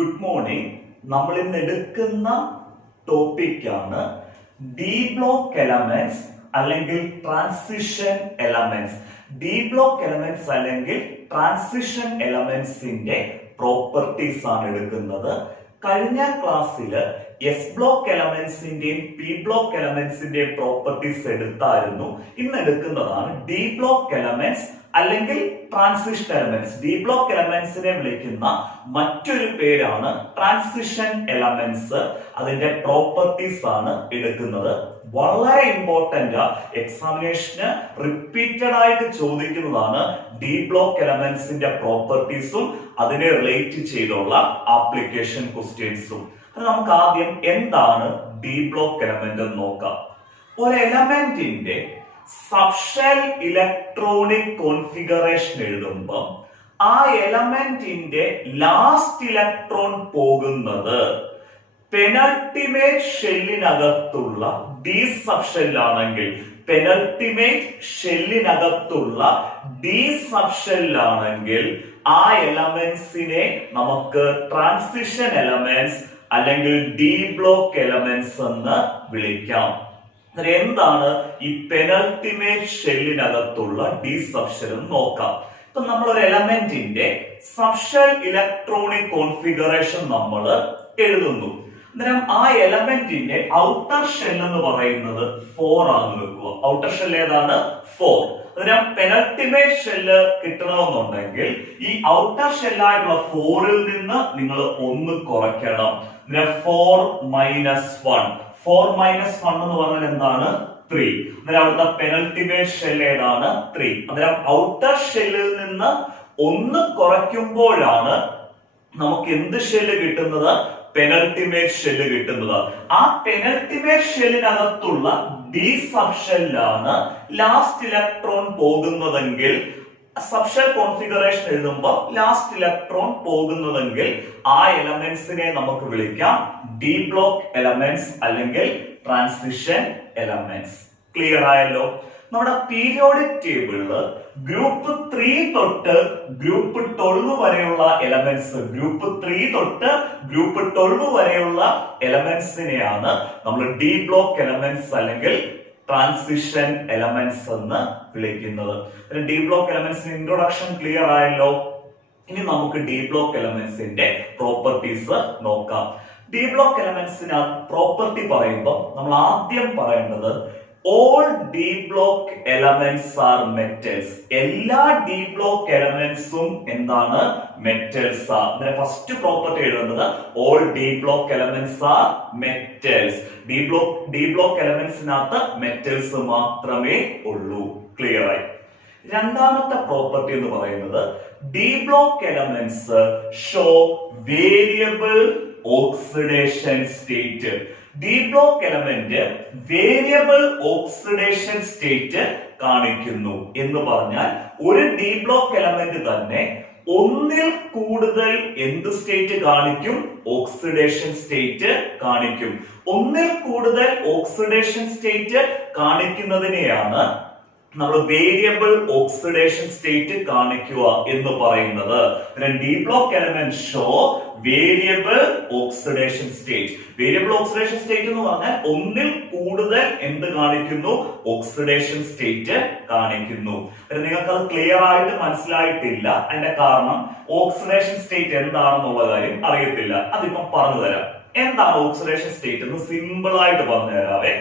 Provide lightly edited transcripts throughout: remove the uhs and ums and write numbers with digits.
Good morning. നമ്മൾ ഇന്ന് എടുക്കുന്ന ടോപ്പിക്കാണ് ഡി ബ്ലോക്ക് എലമെന്റ്സ് അല്ലെങ്കിൽ transition elements. D block elements അല്ലെങ്കിൽ ട്രാൻസിഷൻ എലമെന്റ്സിന്റെ പ്രോപ്പർട്ടീസ് ആണ് എടുക്കുന്നത്. കഴിഞ്ഞ ക്ലാസ്സിൽ എസ് ബ്ലോക്ക് എലമെന്റ്സിന്റെയും പി ബ്ലോക്ക് എലമെന്റ്സിന്റെയും പ്രോപ്പർട്ടീസ് എടുത്തായിരുന്നു. ഇന്ന് എടുക്കുന്നതാണ് ഡി ബ്ലോക്ക് എലമെന്റ്സ് അല്ലെങ്കിൽ ട്രാൻസിഷൻ എലമെന്റ്സ്. ഡി ബ്ലോക്ക് എലമെന്റ്സിനെ വിളിക്കുന്ന മറ്റൊരു പേരാണ് ട്രാൻസിഷൻ എലമെന്റ്സ്. അതിന്റെ പ്രോപ്പർട്ടീസ് ആണ് എടുക്കുന്നത്. വളരെ ഇമ്പോർട്ടന്റ്, എക്സാമിനേഷന് റിപ്പീറ്റഡ് ആയിട്ട് ചോദിക്കുന്നതാണ് ഡി ബ്ലോക്ക് എലമെന്റ്സിന്റെ പ്രോപ്പർട്ടീസും അതിനെ റിലേറ്റ് ചെയ്തുള്ള ആപ്ലിക്കേഷൻ ക്വസ്റ്റ്യൻസും. നമുക്ക് ആദ്യം എന്താണ് ഡി ബ്ലോക്ക് എലമെന്റ് എന്ന് നോക്കാം. ഒരു എലമെന്റിന്റെ സബ്ഷെൽ ഇലക്ട്രോണിക് കോൺഫിഗറേഷൻ എഴുതുമ്പോൾ ആ എലമെന്റിന്റെ ലാസ്റ്റ് ഇലക്ട്രോൺ പോകുന്നത് പെനൾട്ടിമേറ്റ് ഷെല്ലിനകത്തുള്ള ഡി സബ്ഷെൽ ആണെങ്കിൽ, പെനൾട്ടിമേറ്റ് ഷെല്ലിനകത്തുള്ള ഡി സബ്ഷെൽ ആണെങ്കിൽ ആ എലമെന്റ്സിനെ നമുക്ക് ട്രാൻസിഷൻ എലമെന്റ്സ് അല്ലെങ്കിൽ ഡി ബ്ലോക്ക് എലമെന്റ്സ് എന്ന് വിളിക്കാം. എന്താണ് ഈ പെനൾട്ടിമേറ്റ് ഷെല്ലിനകത്തുള്ള ഡി സബ്ഷെൽ എന്ന് നോക്കാം. ഇപ്പൊ നമ്മൾ ഒരു എലമെന്റിന്റെ സബ്ഷെൽ ഇലക്ട്രോണിക് കോൺഫിഗറേഷൻ നമ്മൾ എഴുതുന്നു. അന്നേരം ആ എലമെന്റിന്റെ ഔട്ടർ ഷെൽ എന്ന് പറയുന്നത് 4 ആണെന്ന് വെക്കുക. ഔട്ടർ ഷെൽ ഏതാണ്? 4. അന്നേരം പെനൾട്ടിമേറ്റ് ഷെല്ല് കിട്ടണമെന്നുണ്ടെങ്കിൽ ഈ ഔട്ടർ ഷെല്ലായിട്ടുള്ള 4ൽ നിന്ന് നിങ്ങൾ 1 കുറയ്ക്കണം. 4 മൈനസ് 1. 4 മൈനസ് 1 എന്ന് പറഞ്ഞാൽ എന്താണ്? 3. അന്നേരം അവിടുത്തെ പെനൾട്ടിമേറ്റ് ഷെൽ ഏതാണ്? 3. അന്നേരം ഔട്ടർ ഷെല്ലിൽ നിന്ന് 1 കുറയ്ക്കുമ്പോഴാണ് നമുക്ക് എന്ത് ഷെല്ല് കിട്ടുന്നത്? പെനൾട്ടിമേറ്റ് ഷെല്ല് കിട്ടുന്നത്. ആ പെനൾട്ടിമേറ്റ് ഷെല്ലിനകത്തുള്ള ഡി സബ്ഷെല്ലാണ് ലാസ്റ്റ് ഇലക്ട്രോൺ പോകുന്നതെങ്കിൽ, സബ്ഷെൽ കോൺഫിഗറേഷൻ എഴുതുമ്പോൾ ലാസ്റ്റ് ഇലക്ട്രോൺ പോകുന്നതെങ്കിൽ ആ എലമെന്റ്സിനെ നമുക്ക് വിളിക്കാം ഡി ബ്ലോക്ക് എലമെന്റ്സ് അല്ലെങ്കിൽ ട്രാൻസിഷൻ എലമെന്റ്സ്. ക്ലിയർ ആയല്ലോ? നമ്മുടെ പീരിയോഡിക് ടേബിളില് ഗ്രൂപ്പ് 3 തൊട്ട് ഗ്രൂപ്പ് 12 വരെയുള്ള എലമെന്റ്സ്, ഗ്രൂപ്പ് 3 തൊട്ട് ഗ്രൂപ്പ് 12 വരെയുള്ള എലമെന്റ്സിനെയാണ് നമ്മൾ ഡി ബ്ലോക്ക് എലമെന്റ്സ് അല്ലെങ്കിൽ ട്രാൻസിഷൻ എലമെന്റ്സ് എന്ന് വിളിക്കുന്നത്. ഡി ബ്ലോക്ക് എലമെന്റ്സിന് ഇൻട്രൊഡക്ഷൻ ക്ലിയർ ആയല്ലോ. ഇനി നമുക്ക് ഡി ബ്ലോക്ക് എലമെന്റ്സിന്റെ പ്രോപ്പർട്ടീസ് നോക്കാം. ഡി ബ്ലോക്ക് എലമെന്റ്സിന് പ്രോപ്പർട്ടി പറയുമ്പോൾ നമ്മൾ ആദ്യം പറയേണ്ടത് all D block elements are metals. എല്ലാ D block elementsഉം എന്താണ്? metals ആ. അങ്ങനെ ഫസ്റ്റ് പ്രോപ്പർട്ടി എഴുതുന്നത് all D block elements are metals. D block elementsനകത്ത് metals മാത്രമേ ഉള്ളൂ. ക്ലിയർ ആയി? രണ്ടാമത്തെ പ്രോപ്പർട്ടി എന്ന് പറയുന്നത് D block elements show variable oxidation state. D block element variable oxidation state കാണിക്കുന്നു എന്ന് പറഞ്ഞാൽ ഒരു ഡി ബ്ലോക്ക് എലമെന്റ് തന്നെ ഒന്നിൽ കൂടുതൽ എന്ത് സ്റ്റേറ്റ് കാണിക്കും? ഓക്സിഡേഷൻ സ്റ്റേറ്റ് കാണിക്കും. ഒന്നിൽ കൂടുതൽ ഓക്സിഡേഷൻ സ്റ്റേറ്റ് കാണിക്കുന്നതിനെയാണ് നമ്മൾ വേരിയബിൾ ഓക്സിഡേഷൻ സ്റ്റേറ്റ് കാണിക്കുക എന്ന് പറയുന്നത്. D block element show variable oxidation state. Variable oxidation state എന്ന് പറഞ്ഞാൽ ഒന്നിൽ കൂടുതൽ എന്ത് കാണിക്കുന്നു? ഓക്സിഡേഷൻ സ്റ്റേറ്റ് കാണിക്കുന്നു. നിങ്ങൾക്ക് അത് ക്ലിയർ ആയിട്ട് മനസ്സിലായിട്ടില്ല. അതിന്റെ കാരണം ഓക്സിഡേഷൻ സ്റ്റേറ്റ് എന്താണെന്നുള്ള കാര്യം അറിയത്തില്ല. അതിപ്പം പറഞ്ഞു തരാം. എന്താണ് ഓക്സിഡേഷൻ സ്റ്റേറ്റ് എന്ന് സിമ്പിൾ ആയിട്ട് പറഞ്ഞു തരാവേ.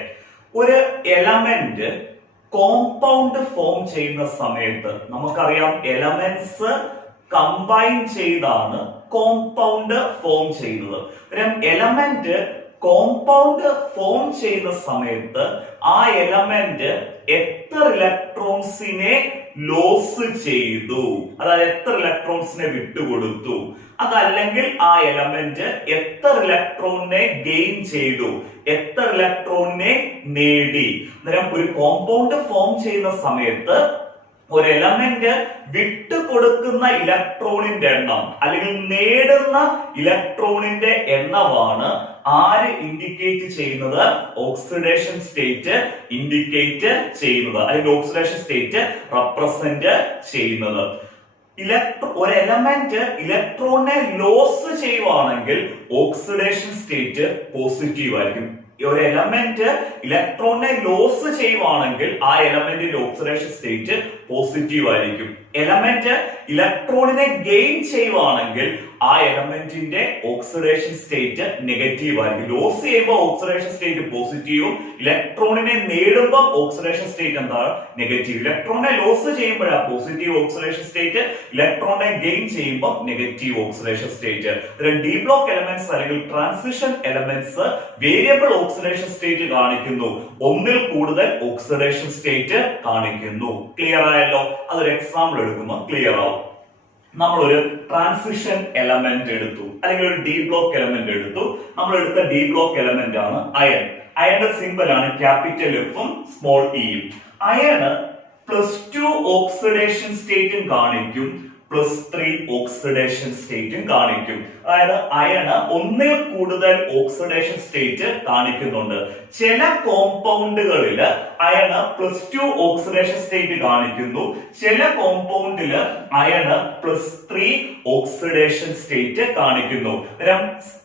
ഒരു എലമെന്റ് കോമ്പൗണ്ട് ഫോം ചെയ്യുന്ന സമയത്ത് നമുക്കറിയാം എലമെന്റ്സ് കമ്പൈൻ ചെയ്താണ് കോമ്പൗണ്ട് ഫോം ചെയ്യുന്നത്. എലമെന്റ് കോമ്പൗണ്ട് ഫോം ചെയ്യുന്ന സമയത്ത് ആ എലമെന്റ് എത്ര ഇലക്ട്രോൺസിനെ ലോസ് ചെയ്തു, അതായത് എത്ര ഇലക്ട്രോൺസിനെ വിട്ടുകൊടുത്തു, അതല്ലെങ്കിൽ ആ എലമെന്റ് എത്ര ഇലക്ട്രോണിനെ ഗെയിൻ ചെയ്തു, എത്ര ഇലക്ട്രോണിനെ നേടി. അന്നേരം ഒരു കോമ്പൗണ്ട് ഫോം ചെയ്യുന്ന സമയത്ത് ഒരു എലമെന്റ് വിട്ടുകൊടുക്കുന്ന ഇലക്ട്രോണിന്റെ എണ്ണം അല്ലെങ്കിൽ നേടുന്ന ഇലക്ട്രോണിന്റെ എണ്ണമാണ് ആര് ഇൻഡിക്കേറ്റ് ചെയ്യുന്നത്? ഓക്സിഡേഷൻ സ്റ്റേറ്റ് ഇൻഡിക്കേറ്റ് ചെയ്യുന്നത് അല്ലെങ്കിൽ ഓക്സിഡേഷൻ സ്റ്റേറ്റ് റെപ്രസെന്റ് ചെയ്യുന്നത്. ഒരു എലമെന്റ് ഇലക്ട്രോണിനെ ലോസ് ചെയ്യുവാണെങ്കിൽ ഓക്സിഡേഷൻ സ്റ്റേറ്റ് പോസിറ്റീവ് ആയിരിക്കും. ഒരു എലമെന്റ് ഇലക്ട്രോണിനെ ലോസ് ചെയ്യുവാണെങ്കിൽ ആ എലമെന്റിന്റെ ഓക്സിഡേഷൻ സ്റ്റേറ്റ് പോസിറ്റീവ് ആയിരിക്കും. എലമെന്റ് ഇലക്ട്രോണിനെ ഗെയിൻ ചെയ്യുവാണെങ്കിൽ ആ എലമെന്റിന്റെ ഓക്സിഡേഷൻ സ്റ്റേറ്റ് നെഗറ്റീവ് ആയിരിക്കും. ലോസ് ചെയ്യുമ്പോൾ ഓക്സിഡേഷൻ സ്റ്റേറ്റ് പോസിറ്റീവും ഇലക്ട്രോണിനെ നേടുമ്പോൾ ഓക്സിഡേഷൻ സ്റ്റേറ്റ് എന്താണ് നെഗറ്റീവ്. ഇലക്ട്രോണിനെ ലോസ് ചെയ്യുമ്പോഴാണ് പോസിറ്റീവ് ഓക്സിഡേഷൻ സ്റ്റേറ്റ്, ഇലക്ട്രോണിനെ ഗെയിൻ ചെയ്യുമ്പോൾ negative oxidation state. D block elements അല്ലെങ്കിൽ transition elements variable oxidation state കാണിക്കുന്നു, ഒന്നിൽ കൂടുതൽ ഓക്സിഡേഷൻ സ്റ്റേറ്റ് കാണിക്കുന്നു. ക്ലിയർ ആയല്ലോ? അതൊരു എക്സാമ്പിൾ എടുക്കുമ്പോൾ ക്ലിയർ ആവും. നമ്മളൊരു ട്രാൻസിഷൻ എലമെന്റ് എടുത്തു, അല്ലെങ്കിൽ ഒരു ഡി ബ്ലോക്ക് എലമെന്റ് എടുത്തു. നമ്മൾ എടുത്ത ഡി ബ്ലോക്ക് എലമെന്റ് ആണ് അയൺ. അയണിന്റെ സിമ്പൽ ആണ് ക്യാപിറ്റൽ എഫും സ്മോൾ ഇയും. അയണ് +2 ഓക്സിഡേഷൻ സ്റ്റേറ്റും കാണിക്കും, +3 ഓക്സിഡേഷൻ സ്റ്റേറ്റും കാണിക്കും. അതായത് അയണ് ഒന്നിൽ കൂടുതൽ ഓക്സിഡേഷൻ സ്റ്റേറ്റ് കാണിക്കുന്നുണ്ട്. ചില കോമ്പൗണ്ടുകളിൽ അയണ് +2 ഓക്സിഡേഷൻ സ്റ്റേറ്റ് കാണിക്കുന്നു, ചില കോമ്പൗണ്ടില് അയണ് +3 ഓക്സിഡേഷൻ സ്റ്റേറ്റ് കാണിക്കുന്നു.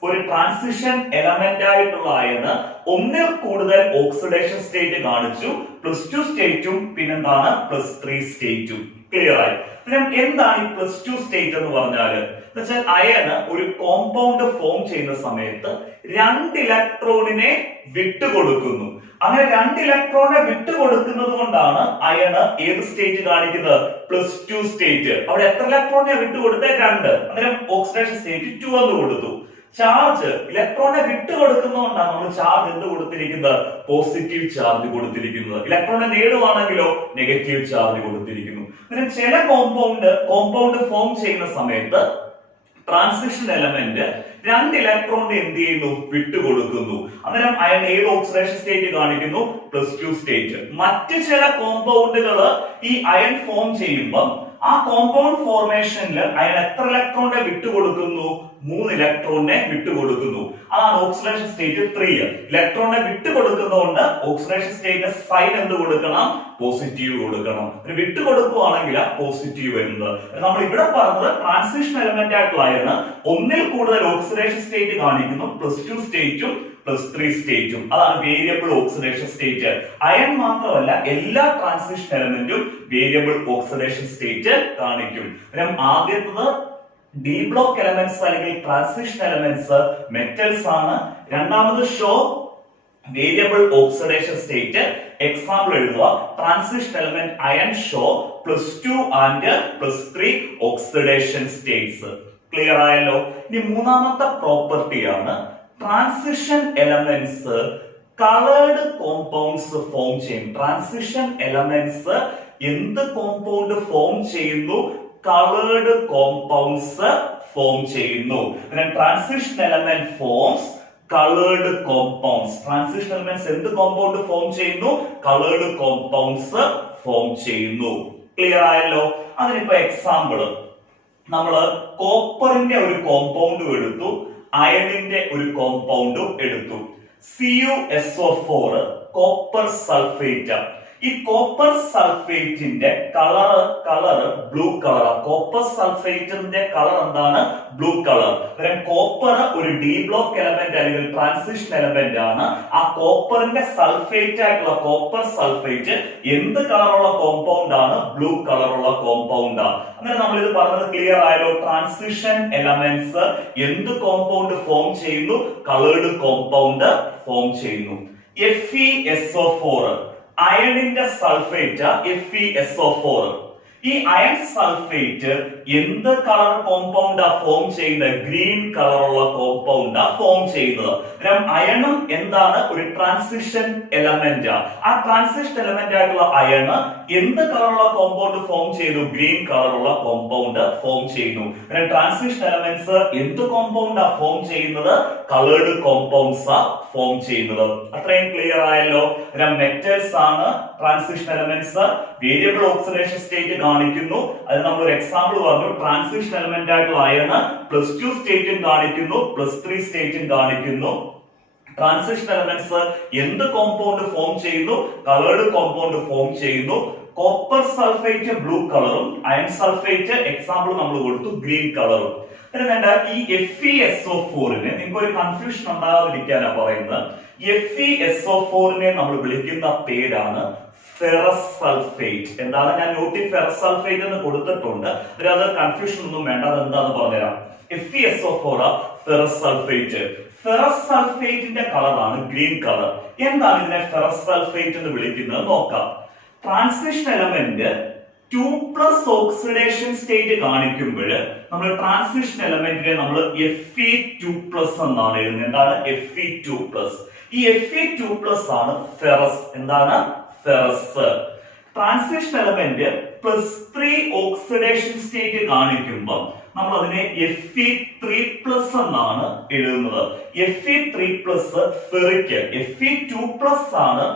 ഒരു ട്രാൻസിഷൻ എലമെന്റ് ആയിട്ടുള്ള അയണ് ഒന്നിൽ കൂടുതൽ ഓക്സിഡേഷൻ സ്റ്റേറ്റ് കാണിച്ചു, +2 സ്റ്റേറ്റും പിന്നെന്താണ് +3 സ്റ്റേറ്റും. ക്ലിയർ ആയി? എന്താണ് ഈ +2 സ്റ്റേറ്റ് എന്ന് പറഞ്ഞാല്? എന്നുവെച്ചാൽ അയണ് ഒരു കോമ്പൗണ്ട് ഫോം ചെയ്യുന്ന സമയത്ത് 2 ഇലക്ട്രോണിനെ വിട്ടുകൊടുക്കുന്നു. അങ്ങനെ 2 ഇലക്ട്രോണിനെ വിട്ടുകൊടുക്കുന്നത് കൊണ്ടാണ് അയണ് ഏത് സ്റ്റേറ്റ് കാണിക്കുന്നത്? +2 സ്റ്റേറ്റ്. അവിടെ എത്ര ഇലക്ട്രോണിനെ വിട്ടുകൊടുത്ത? 2. അന്നേരം ഓക്സിഡേഷൻ സ്റ്റേറ്റ് 2 എന്ന് കൊടുത്തു. ചാർജ് ഇലക്ട്രോണിനെ വിട്ടുകൊടുക്കുന്നതുകൊണ്ടാണ് നമ്മൾ ചാർജ് എന്ത് കൊടുത്തിരിക്കുന്നത്? പോസിറ്റീവ് ചാർജ് കൊടുത്തിരിക്കുന്നത്. ഇലക്ട്രോണിനെ നേടുവാണെങ്കിലോ നെഗറ്റീവ് ചാർജ് കൊടുത്തിരിക്കുന്നു. അങ്ങനെ ചില കോമ്പൗണ്ട് ഫോം ചെയ്യുന്ന സമയത്ത് ട്രാൻസിഷൻ എലമെന്റ് 2 ഇലക്ട്രോണിനെ എന്ത് ചെയ്യുന്നു? വിട്ടുകൊടുക്കുന്നു. അന്നേരം അയൺ ഏത് ഓക്സിഡേഷൻ സ്റ്റേറ്റ് കാണിക്കുന്നു? +2 സ്റ്റേറ്റ്. മറ്റ് ചില കോമ്പൗണ്ടുകൾ ഈ അയൺ ഫോം ചെയ്യുമ്പോൾ ആ കോമ്പൗണ്ട് ഫോർമേഷനിൽ അയൺ എത്ര ഇലക്ട്രോണിനെ വിട്ടുകൊടുക്കുന്നു? 3 ഇലക്ട്രോണിനെ വിട്ടുകൊടുക്കുന്നു. അതാണ് ഓക്സിഡേഷൻ സ്റ്റേറ്റ് 3. ഇലക്ട്രോണിനെ വിട്ടുകൊടുക്കുന്നതുകൊണ്ട് ഓക്സിഡേഷൻ സ്റ്റേറ്റിന്റെ സൈൻ എന്ത് കൊടുക്കണം? പോസിറ്റീവ് കൊടുക്കണം. വിട്ടുകൊടുക്കുകയാണെങ്കിൽ പോസിറ്റീവ് വരുന്നത്. നമ്മൾ ഇവിടെ പറഞ്ഞത് ട്രാൻസിഷൻ എലമെന്റ് ആയിട്ടുള്ള അയണ് ഒന്നിൽ കൂടുതൽ ഓക്സിഡേഷൻ സ്റ്റേറ്റ് കാണിക്കുന്നു, +2 സ്റ്റേറ്റും +3 സ്റ്റേറ്റും. അതാണ് വേരിയബിൾ ഓക്സിഡേഷൻ സ്റ്റേറ്റ്. അയൺ മാത്രമല്ല എല്ലാ ട്രാൻസിഷൻ എലമെന്റും വേരിയബിൾ ഓക്സിഡേഷൻ സ്റ്റേറ്റ് കാണിക്കും. ആദ്യത്തത് ഡി ബ്ലോക്ക് എലമെന്റ്സ് അല്ലെങ്കിൽ ട്രാൻസിഷൻ എലമെന്റ്സ് മെറ്റൽസ് ആണ്. രണ്ടാമത് show variable oxidation state. Example എഴുതുക. Transition element iron show +2 and +3 oxidation states. Clear ആയല്ലോ? ഇനി മൂന്നാമത്തെ പ്രോപ്പർട്ടിയാണ് transition elements coloured compounds form ചെയ്യും. ട്രാൻസിഷൻ എലമെന്റ്സ് എന്ത് കോമ്പൗണ്ട് ഫോം ചെയ്യുന്നു? കളേർഡ് കോമ്പൗണ്ട്സ് ഫോം ചെയ്യുന്നു. Transition element forms coloured compounds. Transition elements എന്ത് കോമ്പൗണ്ട് ഫോം ചെയ്യുന്നു? കളേർഡ് കോമ്പൗണ്ട്സ് ഫോം ചെയ്യുന്നു. ക്ലിയർ ആയല്ലോ? അതിനിപ്പോ എക്സാമ്പിള് നമ്മള് കോപ്പറിന്റെ ഒരു കോമ്പൗണ്ടും എടുത്തു, അയണിന്റെ ഒരു കോമ്പൗണ്ടും എടുത്തു. CuSO4 copper sulphate. ഈ കോപ്പർ സൾഫേറ്റിന്റെ കളർ ബ്ലൂ കളർ. കോപ്പർ സൾഫേറ്റിന്റെ കളർ എന്താണ്? Blue colour. കോപ്പർ ഒരു ഡി ബ്ലോക്ക് എലമെന്റ് അല്ലെങ്കിൽ ട്രാൻസിഷൻ എലമെന്റ് ആണ്. ആ കോപ്പറിന്റെ സൾഫേറ്റ് ആയിട്ടുള്ള കോപ്പർ സൾഫേറ്റ് എന്ത് കളറുള്ള കോമ്പൗണ്ട് ആണ്? ബ്ലൂ കളറുള്ള കോമ്പൗണ്ട് ആണ്. അങ്ങനെ നമ്മൾ ഇത് പറഞ്ഞത് ക്ലിയർ ആയല്ലോ? ട്രാൻസിഷൻ എലമെന്റ്സ് എന്ത് കോമ്പൗണ്ട് ഫോം ചെയ്യുന്നു? കളേർഡ് കോമ്പൗണ്ട് ഫോം ചെയ്യുന്നു. FeSO4 അയണിന്റെ സൾഫേറ്റ് FeSO4. ഈ അയൺ സൾഫേറ്റ് എന്ത് കളർ കോമ്പൗണ്ടാ ഫോം ചെയ്യുന്നത്? ഗ്രീൻ കളറുള്ള കോമ്പൗണ്ടാ ഫോം ചെയ്യുന്നത്. അയണും എന്താണ്? ഒരു ട്രാൻസിഷൻ എലമെന്റ്. ആ ട്രാൻസിഷൻ എലമെന്റ് ആയിട്ടുള്ള അയണ് എന്ത് കളറുള്ള കോമ്പൗണ്ട് ഫോം ചെയ്തു? ഗ്രീൻ കളറുള്ള കോമ്പൗണ്ട് ഫോം ചെയ്യുന്നു. ട്രാൻസിഷൻ എലമെന്റ്സ് എന്ത് കോമ്പൗണ്ടാ ഫോം ചെയ്യുന്നത്? കളേർഡ് കോമ്പൗണ്ട്സ് ആ ഫോം ചെയ്യുന്നത്. അത്രയും ക്ലിയർ ആയല്ലോ? മെറ്റൽസ് ആണ് transition elements. Variable oxidation state കാണിക്കുന്നു. അത് നമ്മൾ ഒരു എക്സാമ്പിൾ പറഞ്ഞു. ട്രാൻസിഷൻ എലമെന്റ് ആയിട്ടുള്ള അയണ് +2 സ്റ്റേറ്റും കാണിക്കുന്നു, +3 സ്റ്റേറ്റും കാണിക്കുന്നു. ട്രാൻസിഷൻ എലമെന്റ്സ് എന്ത് കോമ്പൗണ്ട് ഫോം ചെയ്യുന്നു? കളേർഡ് കോമ്പൗണ്ട് ഫോം ചെയ്യുന്നു. കോപ്പർ സൾഫേറ്റ് ബ്ലൂ കളറും അയൺ സൾഫേറ്റ് എക്സാമ്പിൾ നമ്മൾ കൊടുത്തു ഗ്രീൻ കളറും. വേണ്ട ഈ FeSO4നെ നിങ്ങൾക്ക് ഒരു കൺഫ്യൂഷൻ ഉണ്ടാകാതിരിക്കാനാണ് പറയുന്നത്. FeSO4നെ നമ്മൾ വിളിക്കുന്ന പേരാണ് ഫെറസ് സൾഫേറ്റ്. എന്താണ്, ഞാൻ നോട്ടിൽ ഫെറസ് സൾഫേറ്റ് എന്ന് കൊടുത്തിട്ടുണ്ട്, അത് കൺഫ്യൂഷൻ ഒന്നും വേണ്ട, അത് എന്താന്ന് പറഞ്ഞുതരാം. FeSO4 ferrous sulphate. ഫെറസ് സൾഫേറ്റിന്റെ കളറാണ് ഗ്രീൻ കളർ. എന്താണ് ഇതിനെ ഫെറസ് സൾഫേറ്റ് എന്ന് വിളിക്കുന്നത് നോക്കാം. ട്രാൻസിഷൻ എലമെന്റ് 2+ ഓക്സിഡേഷൻ സ്റ്റേറ്റ് കാണിക്കുമ്പോൾ നമ്മൾ ട്രാൻസിഷൻ എലമെന്റിനെ നമ്മൾ Fe2+ എന്നാണ് എഴുതുന്നത്. എന്താണ് Fe2+? ഈ Fe2+ ആണ് ഫെറസ്. എന്താണ് ferrous. Transition element +3 oxidation state കാണിക്കുമ്പോൾ നമ്മൾ അതിനെ Fe3+ എന്നാണ് എഴുതുന്നത്. Fe3+ ferric. Fe2+ ആണ്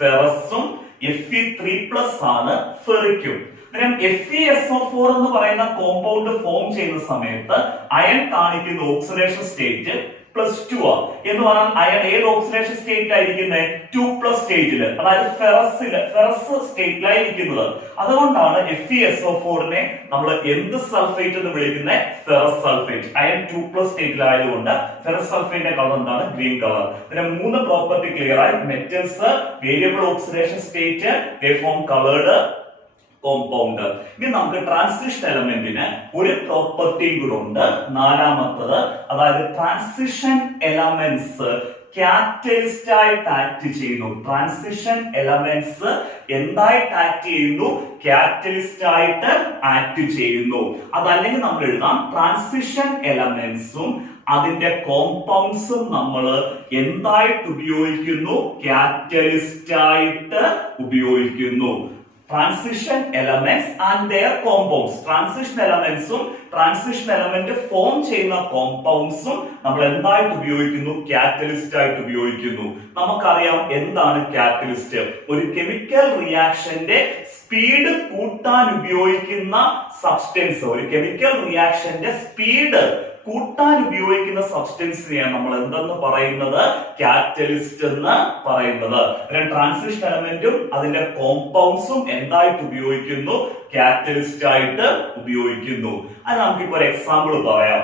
ഫെറസും Fe3+ ആണ് ഫെറിക്കും. FeSO4 എന്ന് പറയുന്ന കോമ്പൗണ്ട് ഫോം ചെയ്യുന്ന സമയത്ത് അയൺ കാണിക്കുന്ന ഓക്സിഡേഷൻ സ്റ്റേറ്റ് +2 ആ. എന്ന് പറഞ്ഞാൽ അയൺ ഏത് ഓക്സിഡേഷൻ സ്റ്റേറ്റ് ആയിരിക്കുന്നത്? 2+ സ്റ്റേജില്, അതായത് ഫെറസ് സ്റ്റേറ്റിലായിരിക്കുന്നത്. അതുകൊണ്ടാണ് FeSO4നെ നമ്മൾ എന്ത് സൾഫേറ്റ് എന്ന് വിളിക്കുന്നത്? Ferrous sulphate. അയൺ 2+ സ്റ്റേറ്റിലായതുകൊണ്ട് ഫെറസ് സൾഫേറ്റിന്റെ കളർ എന്താണ്? Green colour. പിന്നെ 3 പ്രോപ്പർട്ടി ക്ലിയർ ആയി. Metals variable oxidation state, they form coloured compound. ഇനി നമുക്ക് ട്രാൻസിഷൻ എലമെന്റിന് ഒരു പ്രോപ്പർട്ടിയും കൂടെ ഉണ്ട്, നാലാമത്തത്. അതായത് ട്രാൻസിഷൻ എലമെന്റ്സ് കാറ്റലിസ്റ്റ് ആയിട്ട് ആക്ട് ചെയ്യുന്നു. ട്രാൻസിഷൻ എലമെന്റ്സ് എന്തായിട്ട് ആക്ട് ചെയ്യുന്നു? കാറ്റലിസ്റ്റ് ആയിട്ട് ആക്ട് ചെയ്യുന്നു. അതല്ലെങ്കിൽ നമ്മൾ എഴുതാം ട്രാൻസിഷൻ എലമെന്റ്സും അതിന്റെ കോമ്പൗണ്ട്സും നമ്മൾ എന്തായിട്ട് ഉപയോഗിക്കുന്നു? കാറ്റലിസ്റ്റ് ആയിട്ട് ഉപയോഗിക്കുന്നു. Transition elements and their compounds. Transition എലമെന്റ്സും ട്രാൻസിഷൻ എലമെന്റ് ഫോം ചെയ്യുന്ന കോമ്പൗണ്ട്സും നമ്മൾ എന്തായിട്ട് ഉപയോഗിക്കുന്നു? കാറ്റലിസ്റ്റ് ആയിട്ട് ഉപയോഗിക്കുന്നു. നമുക്കറിയാം എന്താണ് കാറ്റലിസ്റ്റ്. ഒരു കെമിക്കൽ റിയാക്ഷന്റെ സ്പീഡ് കൂട്ടാൻ ഉപയോഗിക്കുന്ന സബ്സ്റ്റൻസ്. ഒരു കെമിക്കൽ റിയാക്ഷന്റെ സ്പീഡ് കൂട്ടാൻ ഉപയോഗിക്കുന്ന സബ്സ്റ്റൻസിനെയാണ് നമ്മൾ എന്തെന്ന് പറയുന്നത്? കാറ്റലിസ്റ്റ് എന്ന് പറയുന്നത്. ട്രാൻസിഷൻ എലമെന്റും അതിന്റെ കോമ്പൗണ്ട്സും എന്തായിട്ട് ഉപയോഗിക്കുന്നു? കാറ്റലിസ്റ്റ് ആയിട്ട് ഉപയോഗിക്കുന്നു. അത് നമുക്കിപ്പോ ഒരു എക്സാമ്പിൾ പറയാം.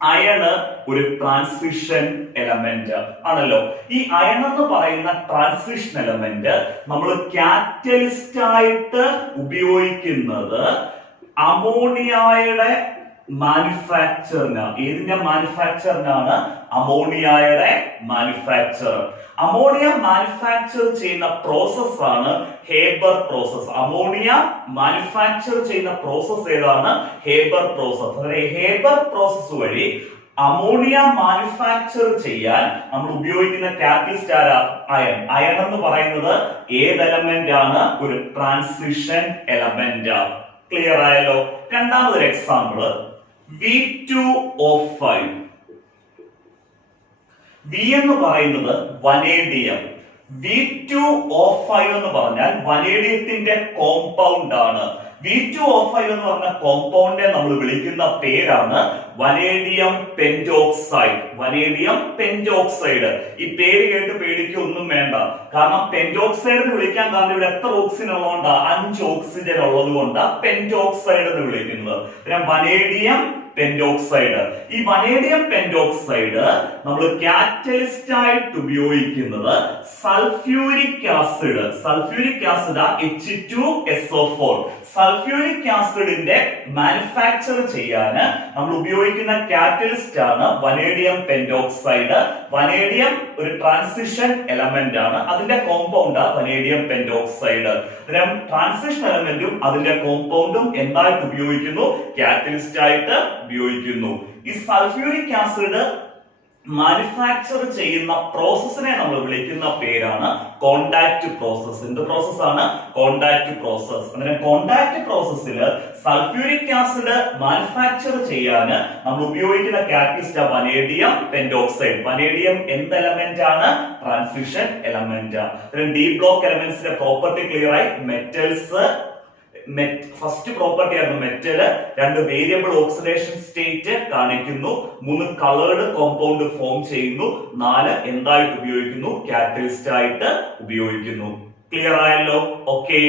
അയണ് ഒരു ട്രാൻസിഷൻ എലമെന്റ് ആണല്ലോ. ഈ അയൺ എന്ന് പറയുന്ന ട്രാൻസിഷൻ എലമെന്റ് നമ്മൾ കാറ്റലിസ്റ്റ് ആയിട്ട് ഉപയോഗിക്കുന്നത് അമോണിയയുടെ മാനുഫാക്ചറിനാണ്. ഏതിന്റെ മാനുഫാക്ചറിനാണ്? അമോണിയയുടെ മാനുഫാക്ചർ. അമോണിയ മാനുഫാക്ചർ ചെയ്യുന്ന പ്രോസസ് ആണ് ഹേബർ പ്രോസസ്. അമോണിയ മാനുഫാക്ചർ ചെയ്യുന്ന പ്രോസസ് ഏതാണ്? Haber process. അതായത് ഹേബർ പ്രോസസ് വഴി അമോണിയ മാനുഫാക്ചർ ചെയ്യാൻ നമ്മൾ ഉപയോഗിക്കുന്ന കാറ്റലിസ്റ്റ് ആരാ? അയൺ. അയൺ എന്ന് പറയുന്നത് ഏത് എലമെന്റ് ആണ്? ഒരു ട്രാൻസിഷൻ എലമെന്റ്. ക്ലിയർ ആയല്ലോ. രണ്ടാമതൊരു എക്സാമ്പിൾ V2O5. V എന്ന് പറയുന്നത് വനേഡിയം. V2O5 എന്ന് പറഞ്ഞാൽ വനേഡിയത്തിന്റെ കോമ്പൗണ്ട് ആണ്. V2O5 എന്ന് പറഞ്ഞ കോമ്പൗണ്ടിനെ നമ്മൾ വിളിക്കുന്ന പേരാണ് വനേഡിയം പെന്റോക്സൈഡ്. Vanadium pentoxide. ഈ പേര് കേട്ട് പേടിക്കൊന്നും വേണ്ട. കാരണം പെന്റോക്സൈഡ് എന്ന് വിളിക്കാൻ കാരണം ഇവിടെ എത്ര ഓക്സിജൻ ഉള്ളതുകൊണ്ടാ? 5 ഓക്സിജൻ ഉള്ളത് കൊണ്ടാ പെന്റോക്സൈഡ് എന്ന് വിളിക്കുന്നത്. പിന്നെ വനേഡിയം പെന്റോക്സൈഡ്. ഈ വനേഡിയം പെന്റോക്സൈഡ് നമ്മൾ കാറ്റലിസ്റ്റ് ആയിട്ട് ഉപയോഗിക്കുന്നത് sulphuric acid. Sulphuric acid H2SO4. Sulphuric ആസിഡിന്റെ മാനുഫാക്ചർ ചെയ്യാൻ നമ്മൾ ഉപയോഗിക്കുന്ന കാറ്റലിസ്റ്റ് ആണ് വനേഡിയം പെന്റോക്സൈഡ്. വനേഡിയം ഒരു ട്രാൻസിഷൻ എലമെന്റ് ആണ്. അതിന്റെ കോമ്പൗണ്ട് വനേഡിയം പെന്റോക്സൈഡ്. ട്രാൻസിഷൻ എലമെന്റും അതിന്റെ കോമ്പൗണ്ടും എന്തായിട്ട് ഉപയോഗിക്കുന്നു? കാറ്റലിസ്റ്റ് ആയിട്ട് ഉപയോഗിക്കുന്നു. ഈ സൾഫ്യൂരിക് ആസിഡ് മാനുഫാക്ചർ ചെയ്യുന്ന പ്രോസസ്സിനെ നമ്മൾ വിളിക്കുന്ന പേരാണ് കോണ്ടാക്ട് പ്രോസസ്. എന്ത് പ്രോസസ് ആണ്? Contact process. അങ്ങനെ കോണ്ടാക്ട് പ്രോസസ്സിൽ സൾഫ്യൂരിക് ആസിഡ് മാനുഫാക്ചർ ചെയ്യാൻ നമ്മൾ ഉപയോഗിക്കുന്ന കാറ്റലിസ്റ്റ് വനേഡിയം പെന്റോക്സൈഡ്. വനേഡിയം എന്ത് എലമെന്റ് ആണ്? Transition element. ഡി ബ്ലോക്ക് എലമെന്റ്സിന്റെ പ്രോപ്പർട്ടി ക്ലിയർ ആയി. മെറ്റൽസ് ഫസ്റ്റ് പ്രോപ്പർട്ടി ആയിരുന്നു മെറ്റല്. 2 വേരിയബിൾ ഓക്സിഡേഷൻ സ്റ്റേറ്റ് കാണിക്കുന്നു. 3 കളേർഡ് കോമ്പൗണ്ട് ഫോം ചെയ്യുന്നു. 4 എന്തായിട്ട് ഉപയോഗിക്കുന്നു? കാറ്റലിസ്റ്റ് ആയിട്ട് ഉപയോഗിക്കുന്നു. ക്ലിയർ ആയല്ലോ? ഓക്കെ.